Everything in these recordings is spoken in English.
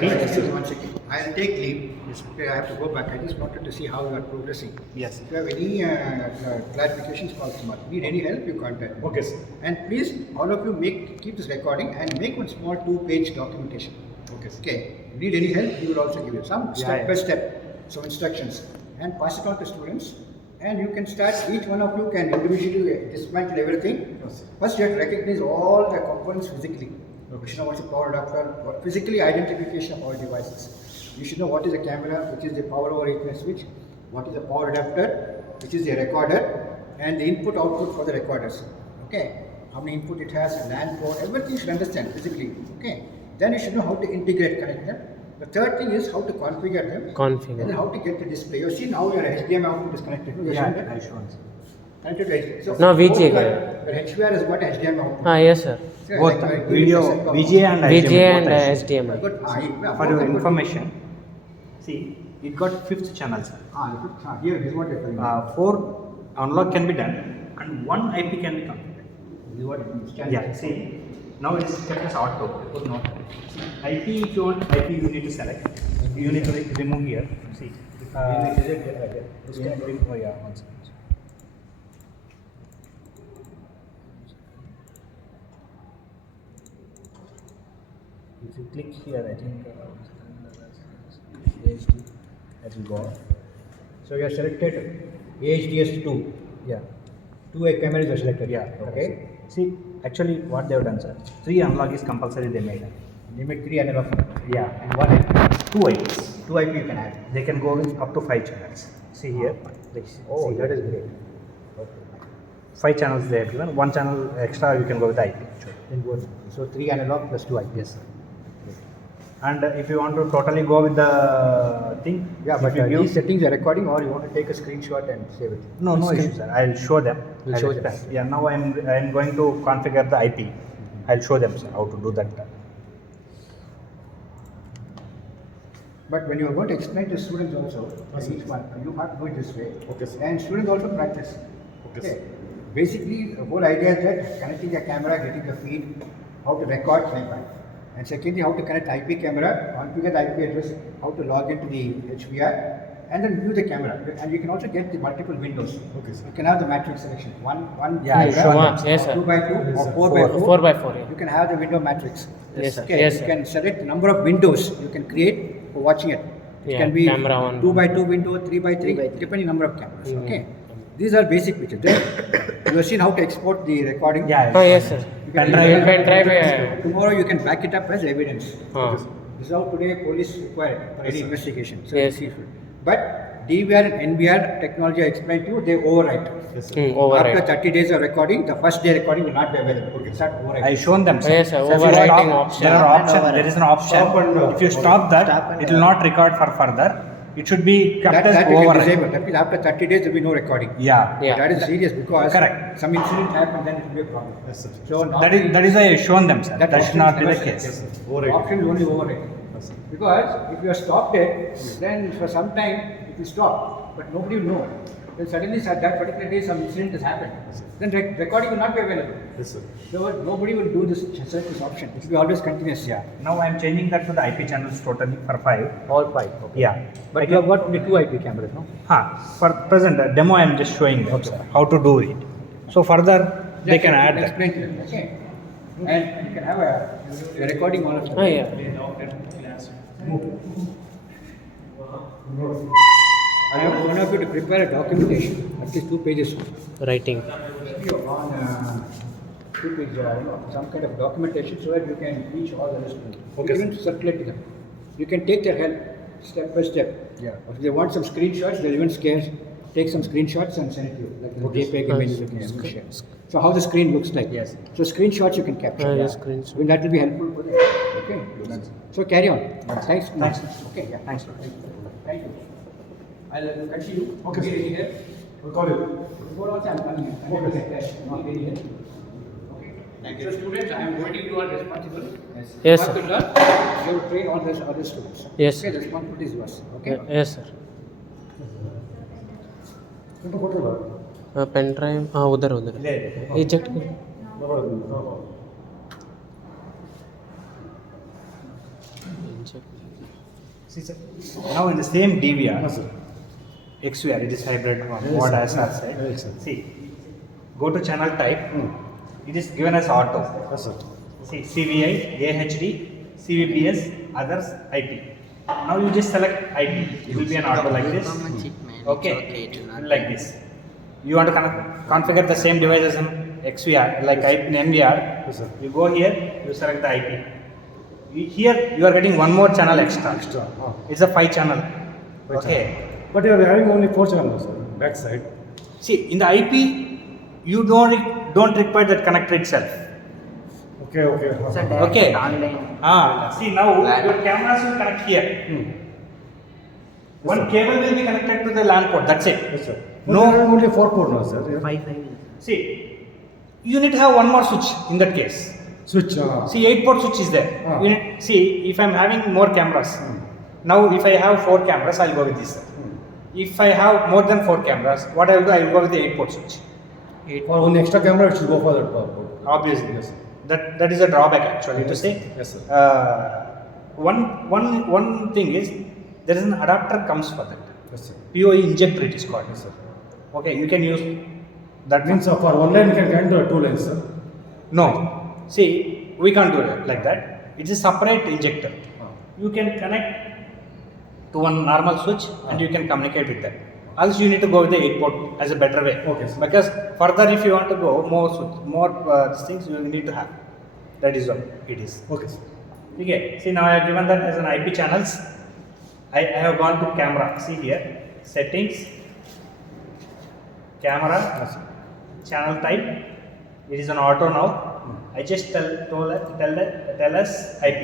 One second. I'll take leave. Okay, I have to go back. I just wanted to see how you are progressing. Yes. If you have any clarifications, call tomorrow. Need any help, you contact me. Okay, sir. And please, all of you, keep this recording and make one small 2-page documentation. Okay, sir. Okay. Need any help, we will also give you some step by step, some instructions, and pass it on to students. And you can start, each one of you can individually dismantle everything. Yes, sir. First, you have to recognize all the components physically. You should know what's a power adapter, physically identification of all devices. You should know what is a camera, which is the power over Ethernet switch, what is a power adapter, which is a recorder, and the input output for the recorders. Okay, how many input it has, a LAN port, everything you should understand physically. Okay, then you should know how to integrate, connect them. The third thing is how to configure them. And then how to get the display. You see now your HDMI output is connected. Yeah, I shown. Connected to HDMI. So no, VGA. Your HDR has got HDMI output. Yes, sir. So Both video, VGA and VGA HDMI. and HDMI. For your information, see, it got 5th channel, sir. Here is what you're telling. 4 unlock can be done and 1 IP can be configured. This is what it means. Yeah, see, now it is kept as auto. It was not. See, IP, if you want IP, you need to select. You need to remove here. See, this can remove. Oh, yeah, one second. If you click here, I think HD, that will go off. So you have selected AHDS2. Yeah. 2 cameras are selected. Yeah. Okay. See, actually, what they have done, sir, 3 unlock is compulsory. They made. They made 3 analog. Yeah. And 1 IP. 2 IPs. 2 IP you can add. They can go with up to 5 channels. See here. Oh, See that here. is great. 5 channels they have given. 1 channel extra, you can go with IP. Then go. So 3 analog plus 2 IP. Yes, sir. And if you want to totally go with the thing, Yeah, but if you these settings are recording, or you want to take a screenshot and save it. no issue, sir. I'll show them. You'll show them. Yeah, now I'm going to configure the IP. I'll show them, sir, how to do that. But when you are going to explain to students also, each one, you have to do it this way. Okay, sir. And students also practice. Okay, sir. Basically, the whole idea is that connecting the camera, getting the feed, how to record playback. And secondly, how to connect IP camera, configure the IP address, how to log into the HVR, and then view the camera. And you can also get the multiple windows. Okay, sir. You can have the matrix selection. One Yeah, I'll show camera, them. Yes, sir. 2x2 Yes, or sir. 4x4. 4x4, yeah. You can have the window matrix. Yes, sir. Okay. Yes, You sir. can select the number of windows you can create for watching it. It Yeah, can be camera one. 2x2 window, 3x3, depending number of cameras. Okay. These are basic features. Then you have seen how to export the recording. Yeah. Yes, sir. Pen drive. Tomorrow you can back it up as evidence. Huh. This is how today police require for any investigation. So Yes. it's useful. But DVR and NVR technology I explained to you, they overwrite. Yes, sir. Override. After 30 days of recording, the first day recording will not be available. It will start overwriting. I shown them, sir. Yes, sir. So if you Overriding stop, option. there are option. There is an option. If you stop that, Stop it will not record for further. It should be kept as that you can override. disable. That means after 30 days there will be no recording. Yeah. Yeah. That is serious because Correct. some incident happened, then it will be a problem. Yes, sir. So That is why I shown them, sir. That should option not be is the never case. selected. Option is only override. Because if you have stopped it, then for some time it will stop, but nobody will know. Then suddenly at that particular day some incident has happened. Then recording will not be available. Yes, sir. So nobody will do this option. It will be always continuous. Yeah. Now I am changing that to the IP channels totally for 5. All 5. Okay. Yeah. But you have got only 2 IP cameras, no? For present demo, I am just showing them, sir, how to do it. So further they can add that. Explain to them. Okay. And you can have a recording all of them. Yeah. I have one of you to prepare a documentation, at least 2 pages. Writing. On 2 pages, some kind of documentation so that you can reach all the students. Okay, You can circulate to them. You can take their help step by step. Yeah. If they want some screenshots, they'll even take some screenshots and send it to you, like the JPEG images you can share. So how the screen looks like. Yes. So screenshots you can capture. Yes, screenshot. Well, that will be helpful for them. Okay. So carry on. Thanks. Thanks. Okay. Yeah. Thanks. Thank you. I'll continue. Okay, sir. Here. We'll call you. Before also I'm coming. I'm going to test. Not very here. Okay. Thank you. So students, I am holding you all responsible. Yes, You have sir. to learn. You train all the other students. Yes, Okay. sir. The responsibility is yours. Okay. Yes, sir. Pen drive हाँ उधर eject check. See, sir. Now in the same DVR, Yes, sir. XVR, it is hybrid one. Yes, What sir. I said. Yes, sir. See, go to channel type. Hmm. It is given as auto. Yes, sir. See, CVI, AHD, CVBS, others IP. Now you just select IP. It will be an auto like this. Okay, like this. You want to configure the same device as an XVR, like IP in NVR. Yes, sir. You go here, you select the IP. Here you are getting one more channel extra. It's a 5 channel. Okay. But you are having only 4 channels, sir. Backside. See, in the IP, you don't require that connector itself. Okay. Okay. See now your cameras will connect here. One cable will be connected to the LAN port. That's it. Yes, sir. No. There are only 4 port now, sir. See, you need to have one more switch in that case. Switch. See, 8-port switch is there. You need, see, if I'm having more cameras, now if I have 4 cameras, I'll go with this. If I have more than 4 cameras, what I will do, I will go with the 8-port switch. Or only extra camera, it should go for that port. Obviously, Yes, sir. that is a drawback actually to say. Yes, sir. One thing is there is an adapter comes for that. Yes, sir. PoE injector it is called. Yes, sir. Okay, you can use that. Means for one line, you can handle 2 lines, sir. No, see, we can't do it like that. It's a separate injector. You can connect to one normal switch and you can communicate with that. Else you need to go with the 8-port as a better way. Okay, sir. Because further if you want to go more things you need to have. That is what it is. Okay, sir. Okay. See, now I have given that as an IP channels. I have gone to camera. See here, settings, camera, Yes, sir. channel type. It is an auto now. I just tell us IP.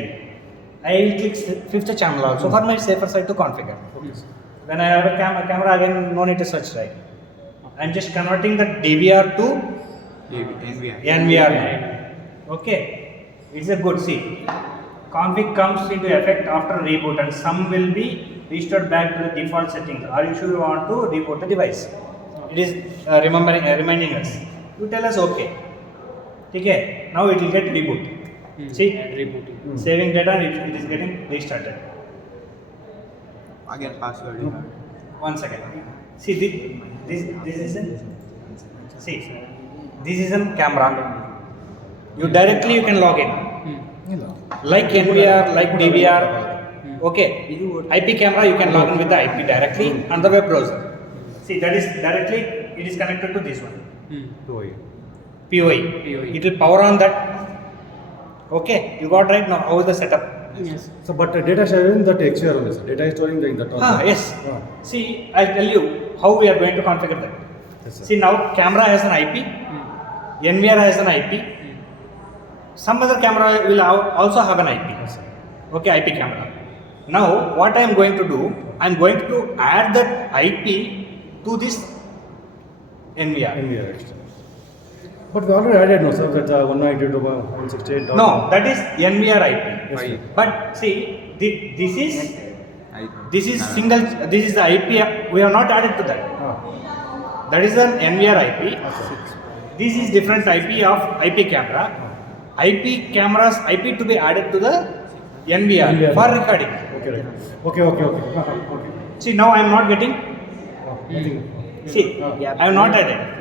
I will click 5th channel also for my safer side to configure. Okay, sir. When I have a camera again, no need to search, right? I am just converting the DVR to NVR. Okay, it's a good see. Config comes into effect after reboot and some will be restored back to the default settings. Are you sure you want to reboot the device? It is reminding us. You tell us okay. Okay, now it will get reboot. See, Rebooting. saving data, it is getting restarted. Again password. 1 second. See, this is a camera. You directly you can log in. Like NVR, like DVR. Okay. IP camera you can log in with the IP directly on the web browser. See, that is directly it is connected to this one. PoE. It will power on that. Okay, you got right now. How is the setup? Yes. So, but data sharing that XVR only, sir. Data is storing in that. Yes. See, I'll tell you how we are going to configure that. Yes, sir. See, now camera has an IP, NVR has an IP, some other camera will also have an IP. Yes, sir. Okay, IP camera. Now, what I am going to do, I am going to add that IP to this NVR. NVR extra. But we already added, no, sir, that 192.168. No, that is NVR IP. Yes, sir. But see, this is single. This is the IP. We have not added to that. That is an NVR IP. This is different IP of IP camera. IP cameras IP to be added to the NVR for recording. Okay. Okay. See, now I am not getting. Nothing. See, I have not added.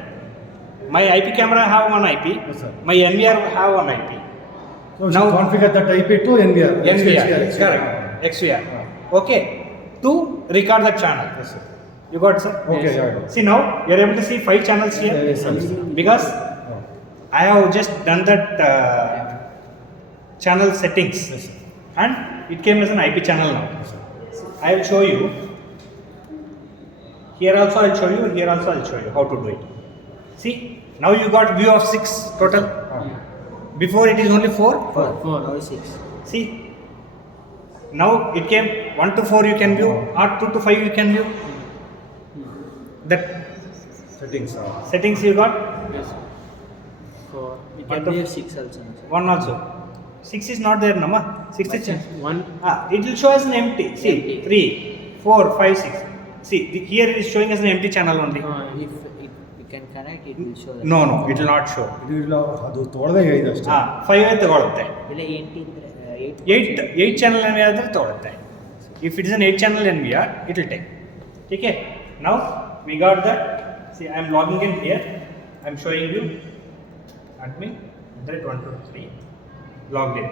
My IP camera have one IP. Yes, sir. My NVR have one IP. So now configure that IP to NVR. NVR, correct. XVR. Okay. To record the channel. Yes, sir. You got, sir? Okay, Yes. yeah. See, now you are able to see 5 channels here. Yes, sir. Because I have just done that channel settings. Yes, sir. And it came as an IP channel now. Yes, sir. I will show you. Here also I will show you. Here also I will show you how to do it. See, now you got view of 6 total. Before it is only 4. Now 6. See, now it came 1 to 4 you can view, or 2 to 5 you can view. That settings you got. Yes. For we One can to- be 6 also. 1 also. 6 is not there, Nama. 6 is. One. It will show as an empty. See, Empty. 3, 4, 5, 6. See, here it is showing as an empty channel only. If we can connect, it will show. No, it will not show. ಇದು ಇಲ್ಲ ಅದು ತೊಳೆದೇ ಇದೆ ಅಷ್ಟೇ 5 ತಗೊಳುತ್ತೆ. ಇಲ್ಲ 8 ಇದ್ರೆ 8 channel NVR ಆದರೆ ತೊಗೊಳುತ್ತೆ. If it is an 8 channel NVR, it will take. Okay. Now we got that. See, I am logging in here. I am showing you. Admin 1 2 3 logged in.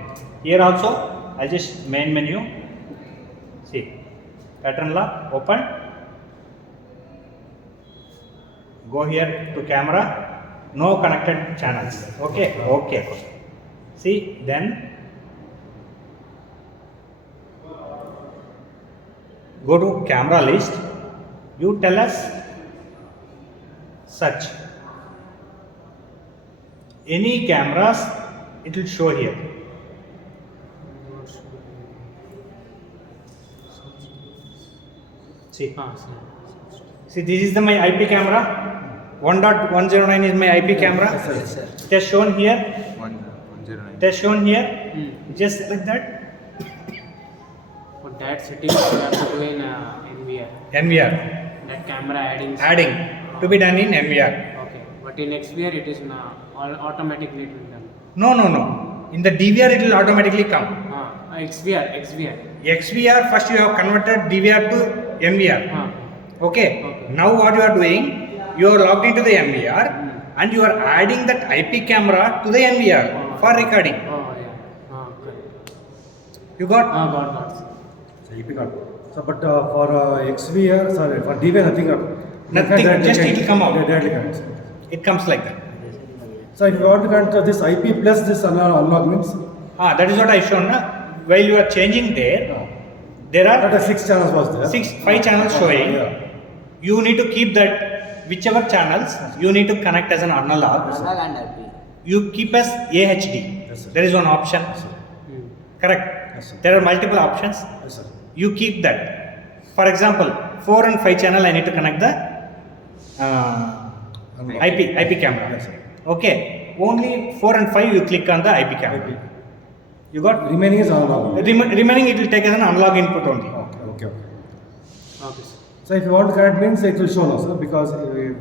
Here also, I'll just main menu. See, pattern law open. Go here to camera. No connected channels. Okay. Okay. See, then go to camera list. You tell us search any cameras, it will show here. See, this is my IP camera. 1.109 is my IP camera. Yes, sir. It has shown here. 109. It has shown here. Just like that. For that setting, you have to do in NVR. NVR That camera adding to be done in NVR. Okay, but in XVR it is all automatically it will done. No. In the DVR it will automatically come. XVR. XVR first you have converted DVR to NVR. Okay. Now what you are doing? You are logged into the NVR and you are adding that IP camera to the NVR for recording. Oh yeah. Correct. You got? Got. So IP card. So but for XVR, sorry, for DVR nothing. Nothing, just it will come out. Directly connects. It comes like that. So if you want to connect this IP plus this unlock means That is what I shown. While you are changing there are that 6 channels was there. 5 channels showing. Yeah. You need to keep that whichever channels you need to connect as an analog. Analog and IP. You keep as AHD. Yes, sir. There is one option. Correct. Yes, sir. There are multiple options. Yes, sir. You keep that. For example, 4 and 5 channel I need to connect the IP camera. Yes, sir. Okay. Only 4 and 5 you click on the IP camera. IP. You got? Remaining is unlock. Remaining it will take as an analog input only. Okay. Okay. So if you want to connect means it will show now, sir, because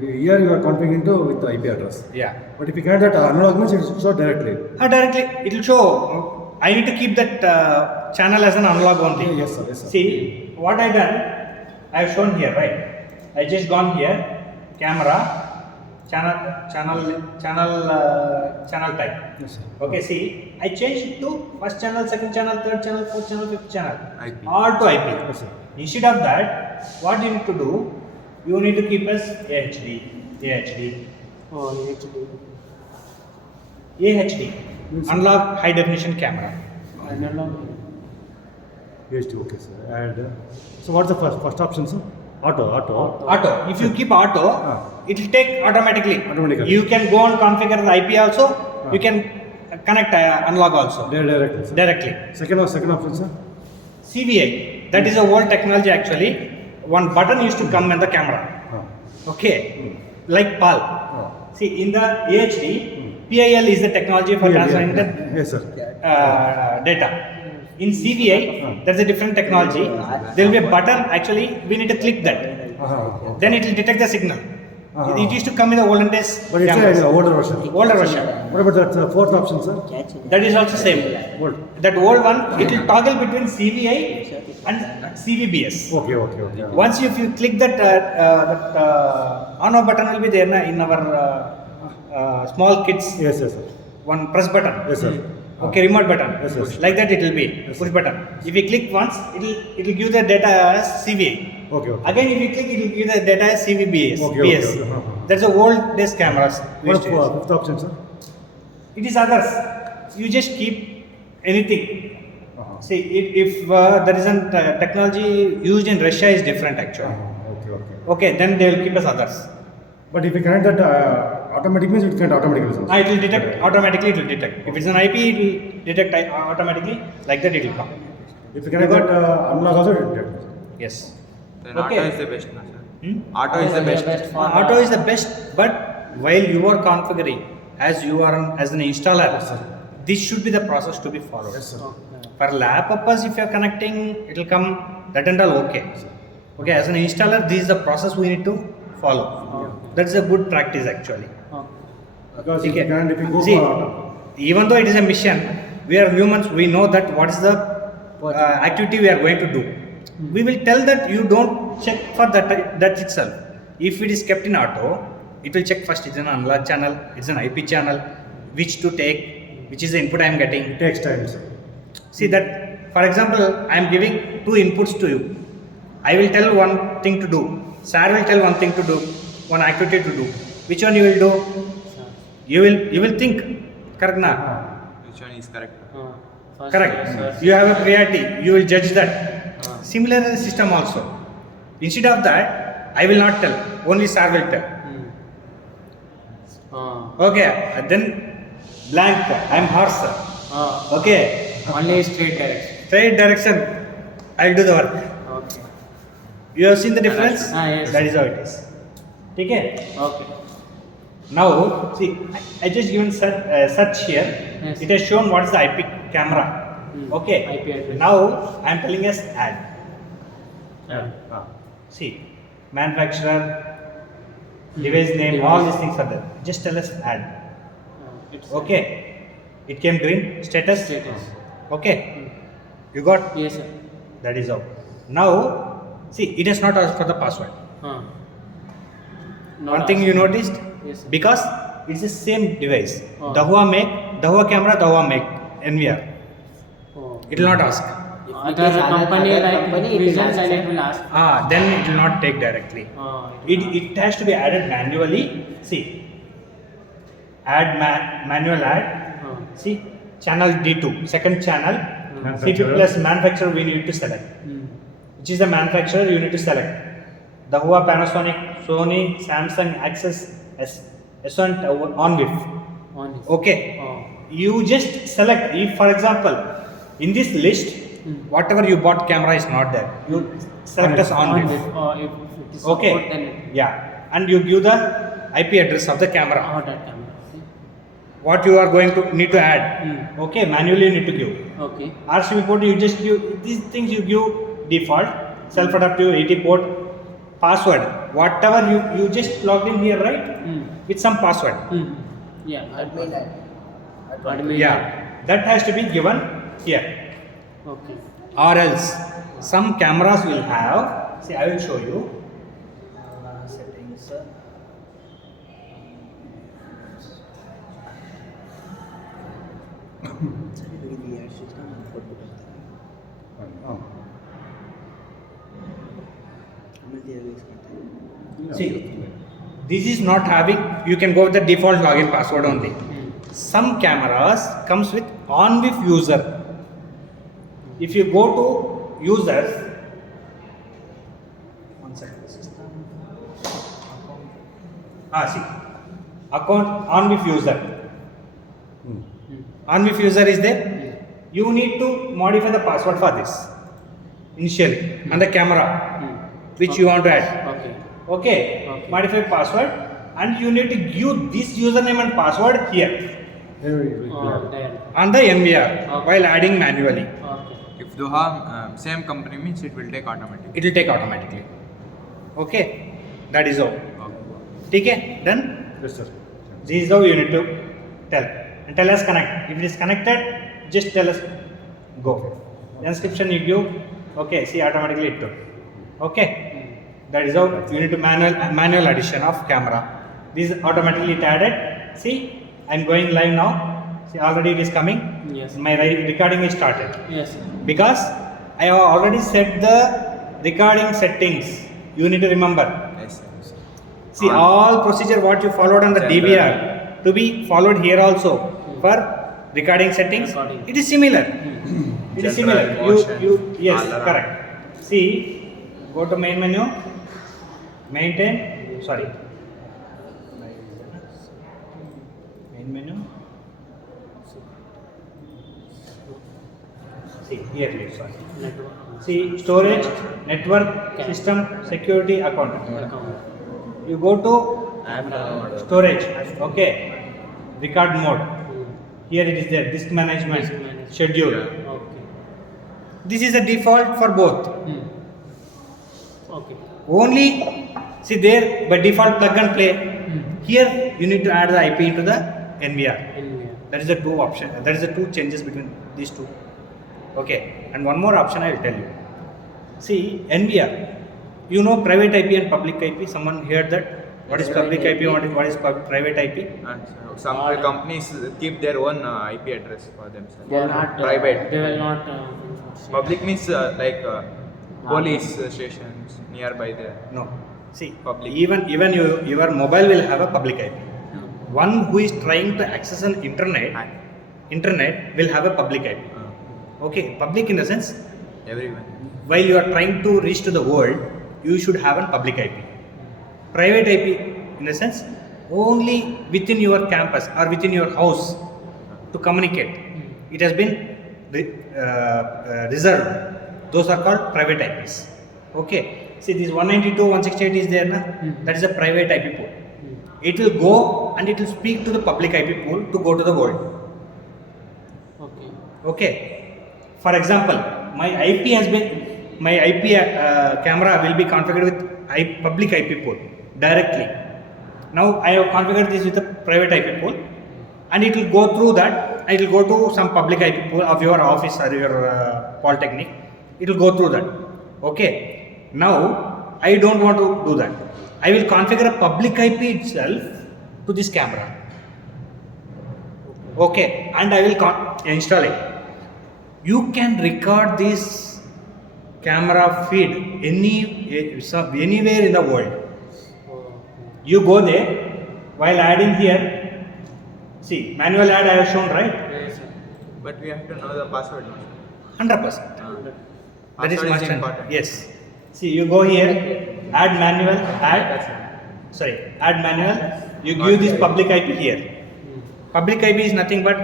here you are configuring to with the IP address. Yeah. But if you connect that analog means it will show directly. Directly it will show. I need to keep that channel as an analog only. Yes, sir. Yes, sir. See what I done. I have shown here, right? I just gone here, camera, channel type. Yes, sir. Okay, see, I changed it to first channel, second channel, third channel, fourth channel, fifth channel. IP. All to IP. Yes, sir. Instead of that, what you need to do? You need to keep as AHD. Oh, HD. AHD. Unlock high definition camera. Analog. Yes, okay, sir. And so what's the first option, sir? Auto. Auto. If you keep auto, it will take automatically. Automatically. You can go and configure the IP also. You can connect analog also Directly, sir. directly. Second option, sir. CVI. That is a old technology actually. One button used to come in the camera. Okay. Like PAL. See, in the AHD, PIL is the technology for transferring the Yes, sir. data. In CVI, there's a different technology. There will be a button. Actually, we need to click that. Then it will detect the signal. It used to come in the olden days. But it's cameras. an older version. Older version. What about that fourth option, sir? Catch it. That is also same. Old. That old one, it will toggle between CVI and CVBS. Okay. Once if you click that on-off button will be there in our small kids. Yes, sir. One press button. Yes, sir. Okay, remote button. Yes, yes. Like that it will be push button. If you click once, it will give the data as CVI. Okay. Again, if you click, it will give the data as CVBS. Okay. That's the old days cameras. we What used to use. fifth option, sir? It is others. You just keep anything. See, if there isn't technology used in Russia is different actually. Okay. Okay, then they will keep as others. But if you connect that automatic means it can automatically, sir. It will detect automatically. It will detect. If it's an IP, it will detect automatically. Like that, it will come. If you connect that analog also, it will detect. Yes. Then Okay. auto is the best, no, sir. Auto is the best for Auto is the best, but while you are configuring, as you are as an installer, this should be the process to be followed. Yes, sir. For lab purpose, if you are connecting, it will come that and all okay. Okay, as an installer, this is the process we need to follow. That's a good practice actually. Because if Okay. you go See, for auto. even though it is a mission, we are humans, we know that what is the activity we are going to do. We will tell that you don't check for that itself. If it is kept in auto, it will check first, it's an unlock channel, it's an IP channel, which to take, which is the input I am getting. It takes time, sir. See that, for example, I am giving 2 inputs to you. I will tell one thing to do. Sir will tell one thing to do, one activity to do. Which one you will do? You will think. Correct na? Which one is correct? First, Correct. You have a priority. You will judge that. Similar in the system also. Instead of that, I will not tell. Only sir will tell. Okay. Then blank. I am horse. Okay. Only straight direction. Straight direction. I will do the work. Okay. You have seen the difference? Yes. That is how it is. Okay. Okay. Now, see, I just given search here. Yes. It has shown what is the IP camera. Okay. IP address. Now, I am telling us add. Yeah. See, manufacturer, device name, all these things are there. Just tell us add. It's Okay. It came green. Status. status. Okay. You got? Yes, sir. That is how. Now, see, it has not asked for the password. One thing you noticed? Yes, sir. Because it's the same device. Oh. Dahua camera, Dahua make, NVR. Oh. It will not ask. Other company other like company, it will Vision ask, Silent sir. will ask. Then it will not take directly. It It has to be added manually. See, add manual add. See, channel D2, second channel. CP Manufacturer. plus manufacturer we need to select. Which is the manufacturer you need to select. Dahua, Panasonic, Sony, Samsung, Axis, S1 on with. on it. Okay. Oh. You just select. If, for example, in this list, whatever you bought camera is not there. You select as on with. If it is support, Okay. then Yeah. And you give the IP address of the camera. that camera. What you are going to need to add. Okay. Manually you need to give. Okay. RCB port you just give. These things you give default. Self-adaptive 80 port. Password. Whatever you just logged in here, right? With some password. Yeah. Admin ad. Admin. Yeah. That has to be given here. Okay. Or else some cameras will have, see, I will show you. Settings. See, this is not having, you can go with the default login password only. Some cameras comes with on with user. If you go to users, one second, system, see, account on with user. On with user is there. You need to modify the password for this initially and the camera which you want to add. Okay. Modify password and you need to give this username and password here There. on the NVR while adding manually. If Doha same company means it will take automatically. It will take automatically. Okay, that is all. Okay, done. Yes, sir. This is how you need to tell and tell us connect. If it is connected, just tell us go. Inscription you give. Okay, see automatically it took. Okay, that is how you need to manual addition of camera. This is automatically it added. See, I am going live now. See, already it is coming. Yes. My recording is started. Yes. Because I have already set the recording settings. You need to remember. Yes. See, all procedure what you followed on the DVR to be followed here also for recording settings. Recording. It is similar. It is similar. General, You yes, alarm. correct. See, go to main menu. Maintain. Sorry. Main menu. See here. Sorry. See, storage, network, system, security, account. You go to storage. Okay. Record mode. Here it is there. Disk management, schedule. Okay. This is the default for both. Okay. Only see there by default plug and play. Here you need to add the IP into the NVR. That is the two option. That is the two changes between these two. Okay, and one more option I will tell you. See, NVR. You know private IP and public IP. Someone heard that? What is public IP? What is private IP? And so some companies keep their own IP address for themselves. They are not Private. They will not. Public means like police stations nearby there. No. See, Public. even your mobile will have a public IP. One who is trying to access an internet will have a public IP. Okay, public in the sense, Everyone. while you are trying to reach to the world, you should have a public IP. Private IP in the sense, only within your campus or within your house to communicate. It has been reserved. Those are called private IPs. Okay, see this 192, 168 is there na? That is a private IP pool. It will go and it will speak to the public IP pool to go to the world. Okay. Okay. For example, my IP camera will be configured with public IP pool directly. Now I have configured this with a private IP pool, and it will go through that. It will go to some public IP pool of your office or your Polytechnic. It will go through that. Okay. Now I don't want to do that. I will configure a public IP itself to this camera. Okay, and I will install it. You can record this camera feed anywhere in the world. You go there, while adding here, see, manual add I have shown, right? Yes, sir. But we have to know the password. 100%. That is Password must and important. yes. See, you go here, add manual, add manual. You give this public IP here. Public IP is nothing but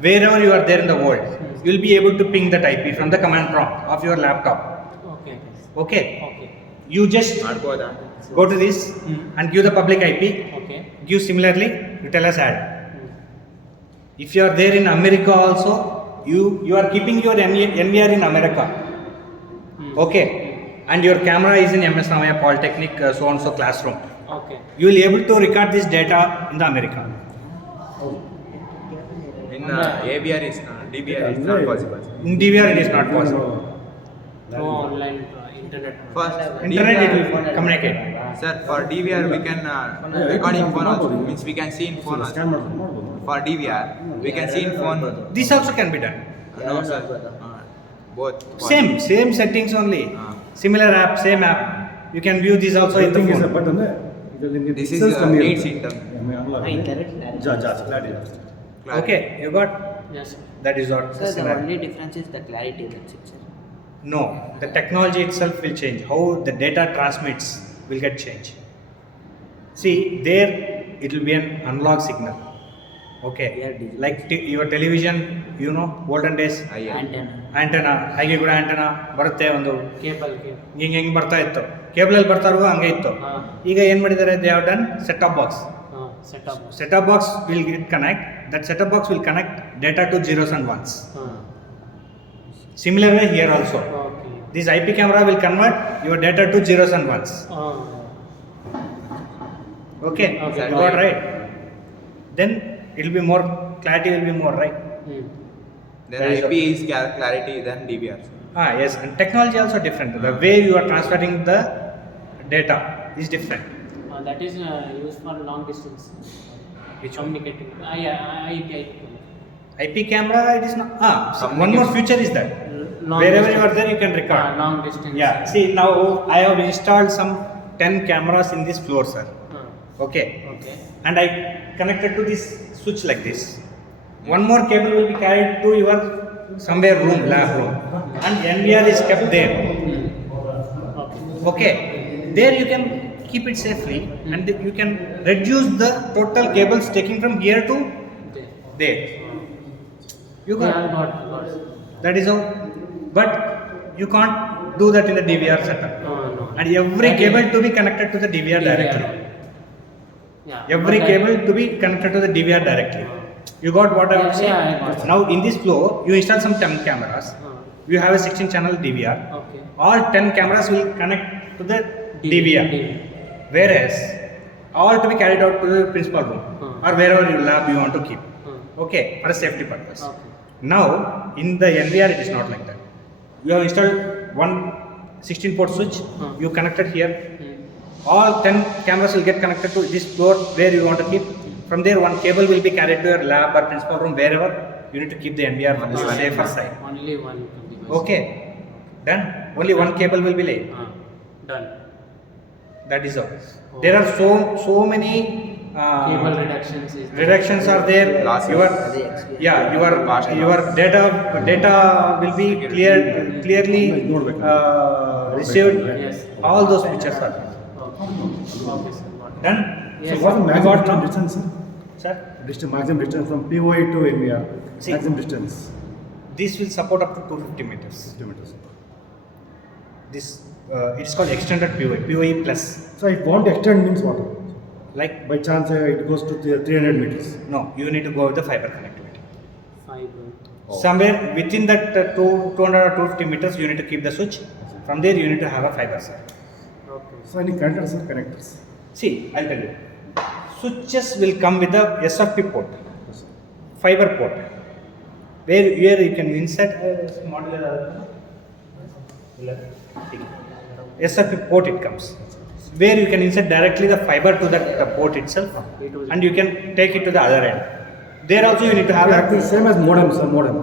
wherever you are there in the world, you will be able to ping that IP from the command prompt of your laptop. Okay. Okay. Okay. You just Not go that. go to this and give the public IP. Okay. Give similarly, you tell us add. If you are there in America also, you are keeping your NVR in America. Okay. And your camera is in MS Ramaiah Polytechnic so and so classroom. Okay. You will be able to record this data in the America. In AVR is DVR is not possible. In DVR it is not possible. No online internet. First, Internet it will communicate. Sir, for DVR we can record in phone also. Means we can see in phone also. For DVR we can see in phone. This also can be done. No sir. Both. Same settings only. Similar app, same app. You can view this also in the phone. This is needs internet. Clarity. Okay, you got Yes, sir. that is what. Sir, the scenario. only difference is the clarity, that's it, sir. No, the technology itself will change. How the data transmits will get changed. See, there it will be an analog signal. Okay, Yeah, digital. like your television, you know, olden days Antenna. Antenna ಹಾಗೆ ಕೂಡ antenna ಬರುತ್ತೆ ಒಂದು Cable. ಹಿಂಗೆ ಬರ್ತಾ ಇತ್ತು ಕೇಬಲಲ್ಲಿ ಬರ್ತಾ ಇರುವಾಗ ಹಂಗೆ ಇತ್ತು ಈಗ ಏನು ಮಾಡಿದ್ದಾರೆ they have done set of box Set up. set up box will get connect that set up box will connect data to zeros and ones. Similarly here also Okay. this IP camera will convert your data to zeros and ones. Okay, Okay. you got right. Then it will be more clarity will be more, right? Then That is IP is clarity than DVR. Yes, and technology also different. The way you are transferring the data is different. That is used for long distance Which one? communicating. IP camera it is not. One more feature is that wherever you are there you can record. Long distance. Yeah, see now I have installed some 10 cameras in this floor, sir. Okay. Okay. And I connected to this switch like this. One more cable will be carried to your somewhere room, lab room, and NVR is kept there. Okay. There you can keep it safely, and you can reduce the total cables taking from here to there. You got Got. that is how, but you can't do that in the DVR setup. No. And every cable to be connected to the DVR directly. Yeah. Every cable to be connected to the DVR directly. You got what I was saying? Yeah, I got it. Now in this floor, you install some 10 cameras. You have a 16 channel DVR. Okay. All 10 cameras will connect to the DVR. Whereas all to be carried out to the principal room or wherever you lab you want to keep. Okay, for a safety purpose. Okay. Now, in the NVR, it is not like that. You have installed one 16-port switch, you connected here. All 10 cameras will get connected to this port where you want to keep. From there, one cable will be carried to your lab or principal room, wherever you need to keep the NVR on the safer side. Only one device. Okay, done. Only one cable will be laid. Done. That is all. There are so many Cable reductions is reductions are there. Losses. Your data will be clearly received. Yes. All those features are there. Okay, sir. Got it. Done. Yes. So what's the You got maximum now? distance, sir? Sir, Maximum distance from POI to NVR. See. Maximum distance. this will support up to 250 meters. 50 meters. This it is called extended POE plus. So if want to extend means what? Like By chance it goes to 300 meters. no, you need to go with the fiber connectivity. Fiber. Somewhere within that 200 or 250 meters, you need to keep the switch. From there, you need to have a fiber side. Okay. So any connectors or connectors? See, I'll tell you. Switches will come with the SFP port, fiber port, where you can insert modular SFP port. It comes where you can insert directly the fiber to that port itself, and you can take it to the other end. There also you need to have Actually, a same as modem, sir. Modem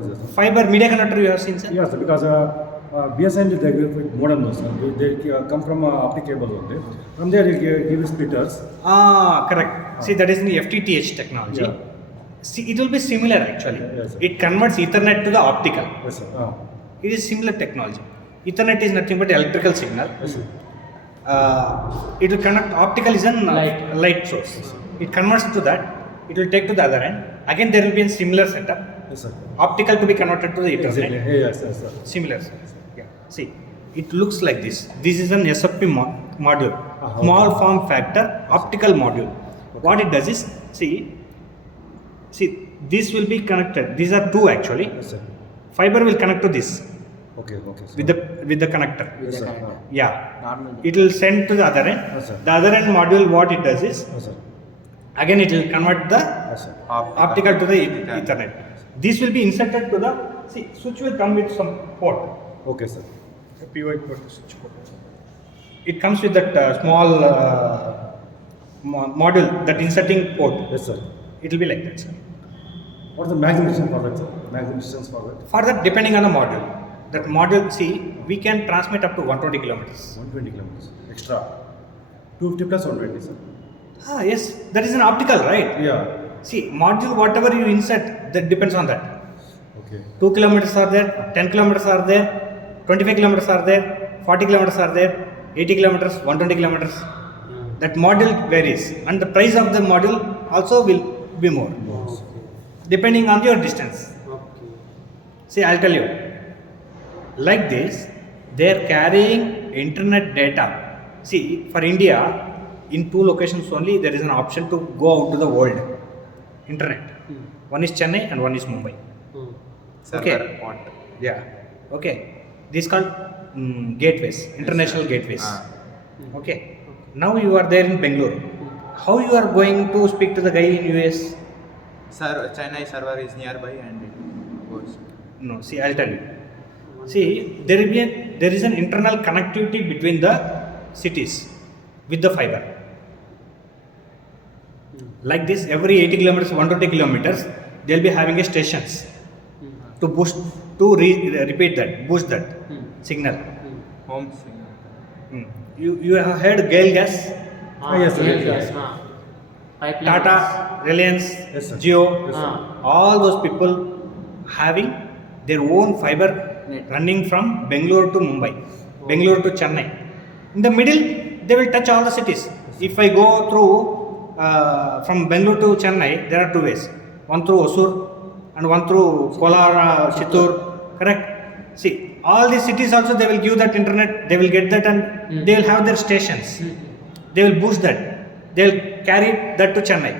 is there. fiber media conductor. You have seen, sir? Yes, sir, because BSNL they give with modem, no, sir. They come from optic cable only. From there they give splitters. Correct. See, that is in the FTTH technology. Yeah. See, it will be similar actually. Yes, sir. It converts Ethernet to the optical. Yes, sir. It is similar technology. Ethernet is nothing but electrical signal. Yes, sir. It will connect. Optical is a light source. It converts to that. It will take to the other end. Again, there will be a similar setup. Yes, sir. Optical to be converted to the Ethernet. Exactly. Yes, yes, sir. Similar. Yeah. See, it looks like this. This is an SFP module. Okay. Small form factor optical module. What it does is, see, this will be connected. These are two actually. Yes, sir. Fiber will connect to this Okay, okay. Sir. with the connector. Yes, sir. Yeah. Normal. It will send to the other end. Yes, sir. The other end module, what it does is, Yes, sir. again it will convert the Yes, sir. optical to the Ethernet. This will be inserted to the, switch will come with some port. Okay, sir. POI port, switch port. It comes with that small module, that inserting port. Yes, sir. It will be like that, sir. What's the maximum distance for that, sir? Maximum distance for that? For that, depending on the module. That module, we can transmit up to 120 kilometers. 120 kilometers. Extra. 250 plus 120, sir. Yes, that is an optical, right? Yeah. See, module, whatever you insert, that depends on that. Okay. 2 kilometers are there, 10 kilometers are there, 25 kilometers are there, 40 kilometers are there, 80 kilometers, 120 kilometers. That module varies, and the price of the module also will be more, depending on your distance. Okay. See, I'll tell you, like this, they are carrying internet data. See, for India, in 2 locations only, there is an option to go out to the world. Internet. One is Chennai and one is Mumbai. Server Okay. port. Yeah. Okay. This is called gateways, international gateways. Okay. Now you are there in Bangalore. How you are going to speak to the guy in US? Chennai server is nearby and it goes. No. See, I'll tell you. See, there is an internal connectivity between the cities with the fiber. Like this, every 80 kilometers, 120 kilometers, they'll be having a stations to boost, to repeat that, boost that signal. Home signal. You have heard Gale Gas, Yes, sir. Yes. Pipeline. Tata, Reliance, Yes, sir. Jio, Yes, sir. all those people having their own fiber running from Bangalore to Mumbai, Bangalore to Chennai. In the middle, they will touch all the cities. If I go through from Bangalore to Chennai, there are 2 ways. One through Hosur and one through Kolar, Chittoor. Correct? See, all these cities also, they will give that internet, they will get that, and they will have their stations. They will boost that. They will carry that to Chennai.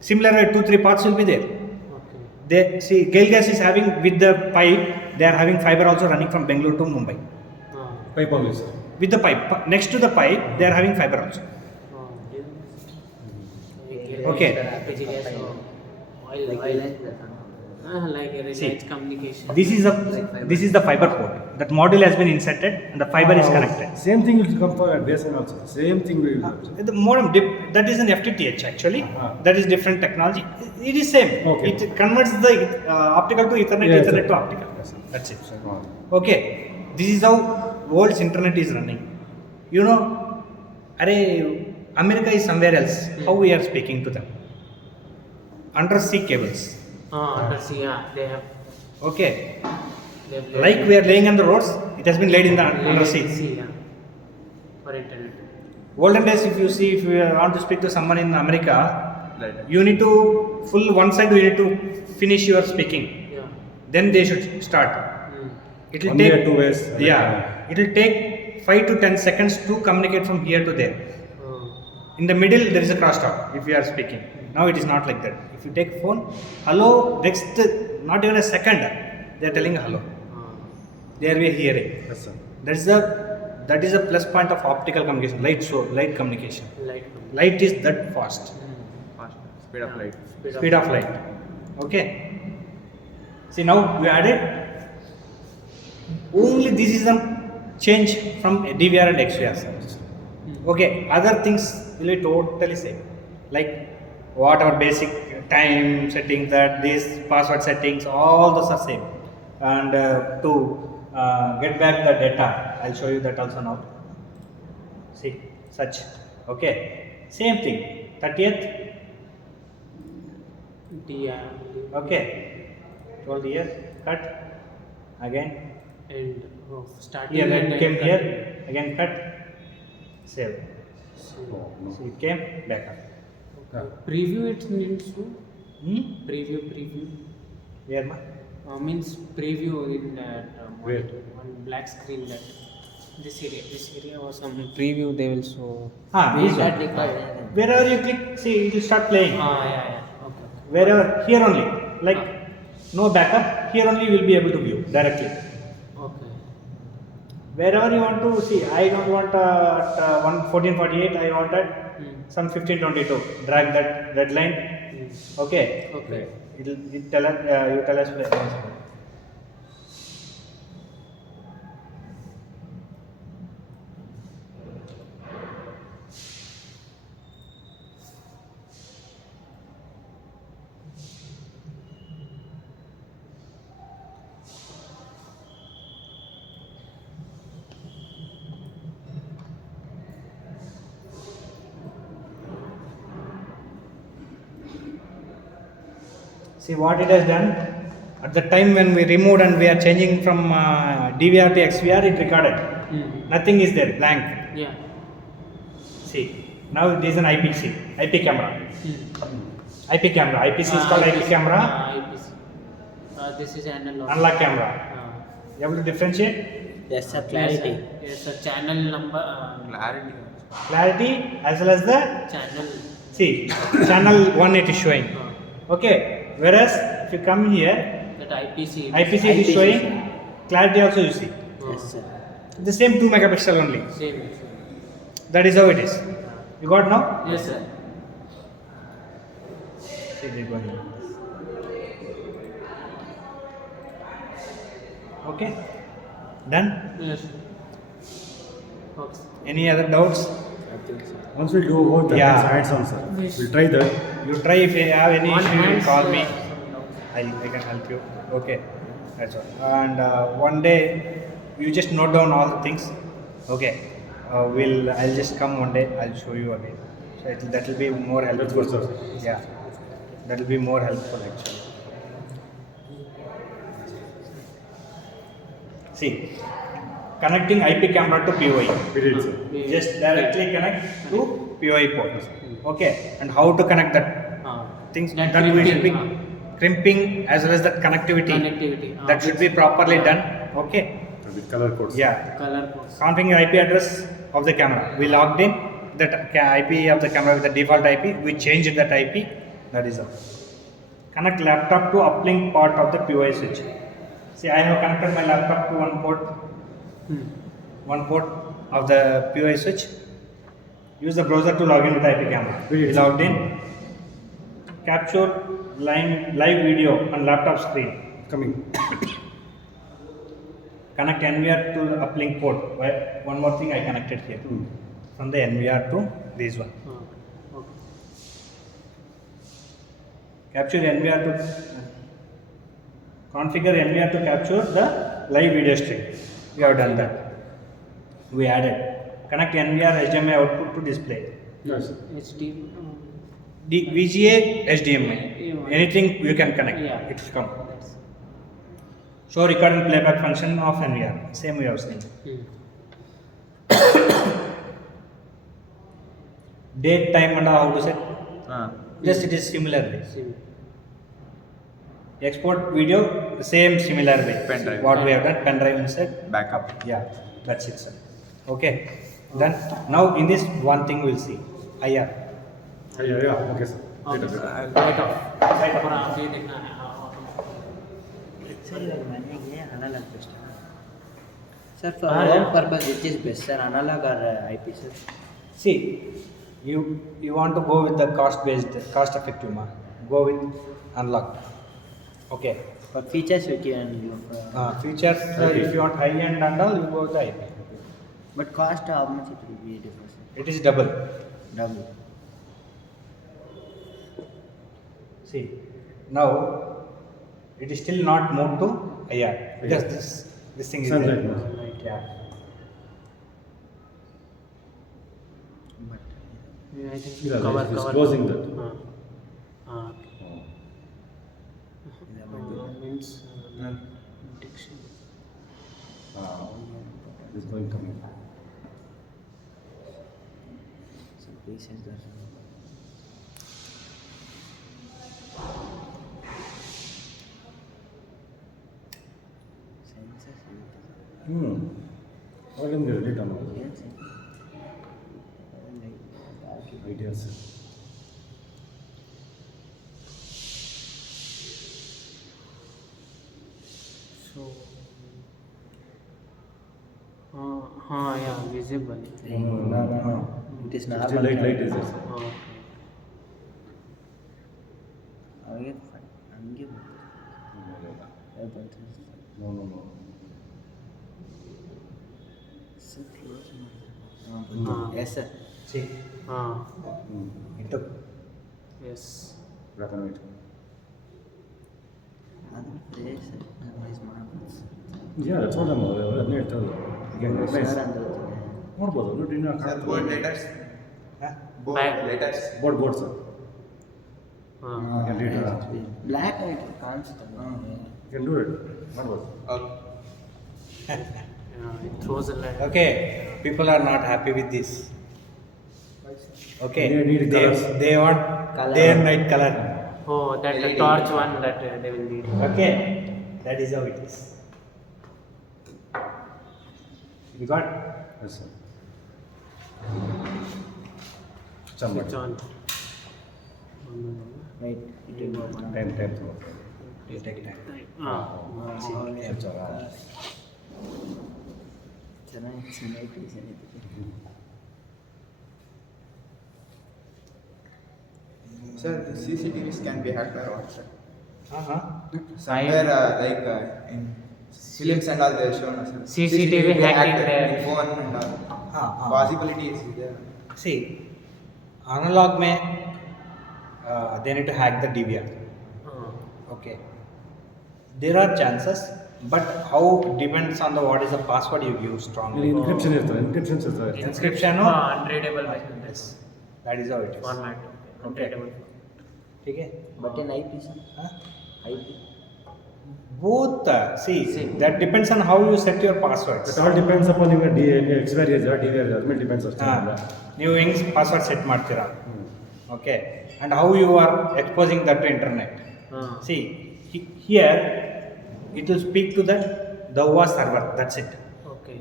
Similar 2-3 paths will be there. Okay. They see, Gale Gas is having with the pipe, they are having fiber also running from Bangalore to Mumbai. Pipe only, sir. With the pipe, next to the pipe, they are having fiber also. Okay. Oil. Like a See, research communication. This is the fiber port. That module has been inserted and the fiber is connected. Same thing will come for BSN also. Same thing we will do. The modem that is an FTTH actually. That is different technology. It is same. Okay. It converts the optical to Ethernet, Yes, Ethernet sir. to optical. That's it. Okay. This is how world's internet is running. You know, America is somewhere else. How we are speaking to them? Undersea cables. Undersea, they have. Okay. They have Like we are laying on the roads, it has been laid in the undersea. Yeah. For internet. Olden days, if you want to speak to someone in America, Right. you need to full one side. You need to finish your speaking. Yeah. Then they should start. It will One way take or 2 ways. Yeah, it will take 5 to 10 seconds to communicate from here to there. Oh. In the middle, there is a crosstalk if you are speaking. Now it is not like that. If you take phone, hello, next, not even a second, they are telling hello. They are hearing. Yes, sir. That is a plus point of optical communication, light communication. Light is that fast. Fast. Speed of light. Speed of light. Okay. See, now we added only this is a change from DVR and XVR. Okay, other things will be totally same. Like what our basic time settings, that these password settings, all those are same. And to get back the data, I'll show you that also now. See, such. Okay, same thing. 30th. Okay, 12 here. Cut. Again. And starting Here, and it came cut. here. Again, cut. Save. Oh, no. So it came back up. Preview it means to preview. Where ma? Means preview in that Where? one black screen that this area was some preview they will show. This That one. required. Wherever you click, see it will start playing. Yeah. Okay. Wherever, here only. Like no backup, here only you will be able to view directly. Okay. Wherever you want to see, I don't want at 1448, I want at some 1522. Drag that red line. Okay. Okay. It tell us, you tell us where. See what it has done. At the time when we removed and we are changing from DVR to XVR, it recorded. Nothing is there, blank. Yeah. See, now this is an IP camera. IP camera. IPC is called IP camera. IPC. This is analog. Analog camera. You able to differentiate? Yes, sir. Clarity. Yes, a channel number. Clarity. Clarity as well as the Channel. see channel 1 it is showing. Okay. Whereas if you come here, That IPC. IPC it is showing. Clarity also you see. Yes, sir. The same 2 megapixel only. Same. That is how it is. You got now? Yes, sir. See, they go here. Okay. Done? Yes. Okay. Any other doubts? Once we do both, Yeah. let's add some, sir. We'll try that. You try if you have any On issue, you hands, call me. some doubts. I can help you. Okay. That's all. And one day you just note down all the things. Okay. I'll just come one day. I'll show you again. So that will be more helpful. That's good, sir. Yeah. That will be more helpful actually. See, connecting IP camera to POE. We did, sir. Just directly connect to POE port. Okay. And how to connect that things That that we should be crimping, crimping as well as that connectivity. That should be properly done. Okay. With color codes. Yeah. Color codes. Configuring IP address of the camera. We logged in that IP of the camera with the default IP. We changed that IP. That is all. Connect laptop to uplink port of the POI switch. See, I have connected my laptop to one port of the POI switch. Use the browser to log in with the IP camera. We logged in. Capture live video on laptop screen. Coming. Connect NVR to the uplink port. One more thing I connected here. From the NVR to this one. Okay. Capture NVR to configure NVR to capture the live video stream. We have done that. We added. Connect NVR HDMI output to display. Yes, sir. HD. VGA HDMI. Yeah. Anything you can connect. Yeah. It will come. Show record and playback function of NVR. Same we have seen. Date, time, and how to set. Just it is similar way. Export video, the same similar way. Pen drive. What we have done, pen drive insert. Backup. Yeah, that's it, sir. Okay. Then now in this one thing we'll see. IR. Yeah, okay, sir. Right off. Sir, your manager analog best. Sir, for what purpose which is best, sir? Analog or IP, sir? See, you want to go with the cost effective one. Go with analog. Okay. For features we can use. Features, if you want high end and all, you go with the IP. But cost, how much it will be different, sir? It is double. Double. See, now it is still not moved to IR because this thing is Sunlight, there. no? Yeah. But Yeah, I think Yeah, cover. it's closing that. Means detection. It's going coming. So patience there. Sensors. All in the edit on all. Yes. Ideas. so. Yeah, visible. No. It is Still normal. light is there, sir. Okay. ಹಂಗೆ No. Yes sir See, it took. Yes. Black and white. ಅದು place analyse ಮಾಡ್ಬೋದು Yeah, that's what I'm ಅದನ್ನೇ ಹೇಳ್ತಾರೆ. You can replace. Sir ಅಂದ್ರೆ ನೋಡ್ಬೋದು ನೋಡಿ ಇನ್ನು Sir, board letters. Huh? Board letters. Board sir. You can read. Black and white ಕಾಣಿಸುತ್ತೆ You can do it. ಮಾಡ್ಬೋದು. Yeah, it throws a light. Okay, people are not happy with this. Okay, They need colours. they want Colour. day and night color. Oh, that the LED. torch one that they will need. Okay, that is how it is. You got? Yes, sir. Switch Somebody. on. Right it will work Time through. You take time. That's all. ಚೆನ್ನಾಗಿ Sir, the CCTVs can be hacked or what, sir? Somewhere Like in films and all they are shown us. CCTV hacking hacked there. in phone and all. Possibility is there. See, analog में they need to hack the DVR. Okay, there are chances, but how depends on the what is the password you use strongly. Encryption ಇರ್ತದೆ. Encryptions ಇರ್ತದೆ. Inscription Unreadable yes, that is how it is. format. Unreadable. ठीक है? But ಏನು I P sir Huh? I P Both that depends on how you set your passwords. It all depends upon your XVR is DVR is ಅದ್ರ ಮೇಲೆ depends ಅಷ್ಟೇ. ನೀವು ಹೆಂಗ್ password set ಮಾಡ್ತೀರಾ okay and how you are exposing that to internet see here it will speak to that the OA server, that's it. Okay.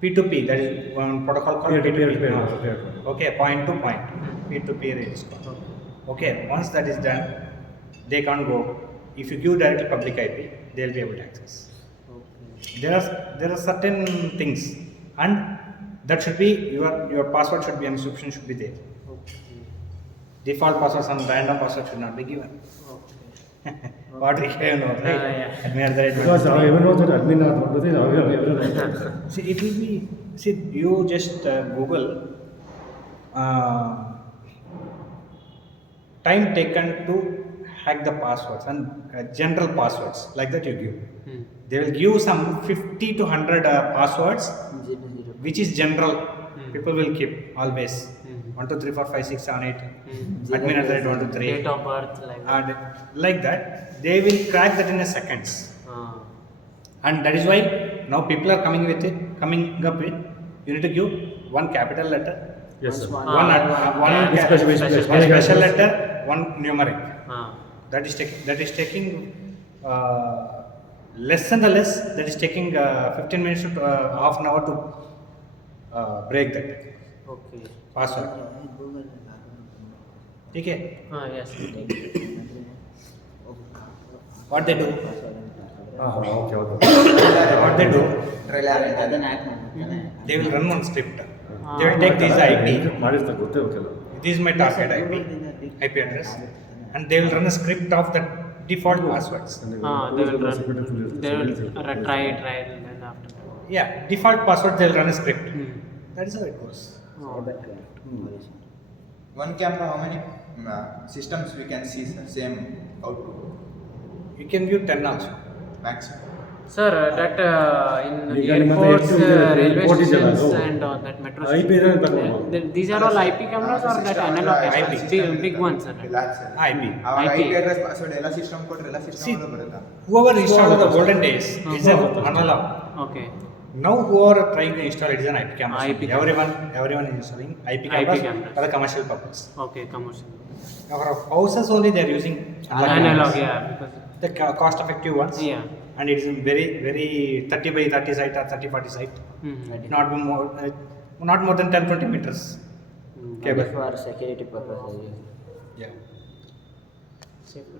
P2P, that is one protocol called Peer-to-peer, P2P. peer-to-peer. Okay, point to point, P2P is called. Okay, once that is done, they can't go. If you give directly public IP, they will be able to access. Okay. There are certain things, and that should be your password should be encryption should be there. Okay. Default passwords and random password should not be given. Okay. What you know, right? yeah. Admin@123. Because I even know that admin are one thing, everyone. See, it will be. See, you just Google time taken to hack the passwords and general passwords like that you give. They will give some 50 to 100 passwords, which is general. People will keep always 1 2 3 4 5 6 7 8. Admin@123. Date of birth, like that. And like that, they will crack that in a seconds. And that is why now people are coming up with, you need to give one capital letter, Yes, sir. one Special special letter, one numeric. Ah. That is taking less than the less. That is taking 15 minutes to half an hour to break that Okay. password. Okay. Yes. Thank you. What they do? Okay. What they do? ಅದನ್ನ hack ಮಾಡ್ತಾರೆ. They will run one script. They will take this IP. ಮಾಡಿರ್ತಾರೆ ಗೊತ್ತೇ ಗೊತ್ತಿಲ್ಲ. This is my target IP address, and they will run a script of the default passwords. They will run. They will try it, and then after. Yeah, default password they will run a script. That is how it goes. One camera, how many systems we can see same output? You can view 10 also. Maximum. Sir, that in ಈಗ airports, ಮತ್ತೆ railway airport ಇದೆಯಲ್ಲ, stations, ಅದು. and that metro IP stations. ಏನಾದ್ರು ತಗೊಂಡು These are all IP cameras or that analog cameras? Big ones, sir. Relax, sir. IP. Our IP. IP address password ಎಲ್ಲ system ಕೊಟ್ರೆ ಎಲ್ಲ See, system ಬರುತ್ತಾ? whoever installed in the olden days is an analog. Okay. Now whoever trying to install it is an IP camera. IP camera. Everyone is installing IP cameras cameras. for the commercial purpose. Okay, commercial. Now for houses only they are using Analog, yeah. Because, the cost effective ones. yeah. And it is in very 30 by 30 site or 30-40 site. Not more than 10-20 meters. Cable for security purposes. Yeah. Safe.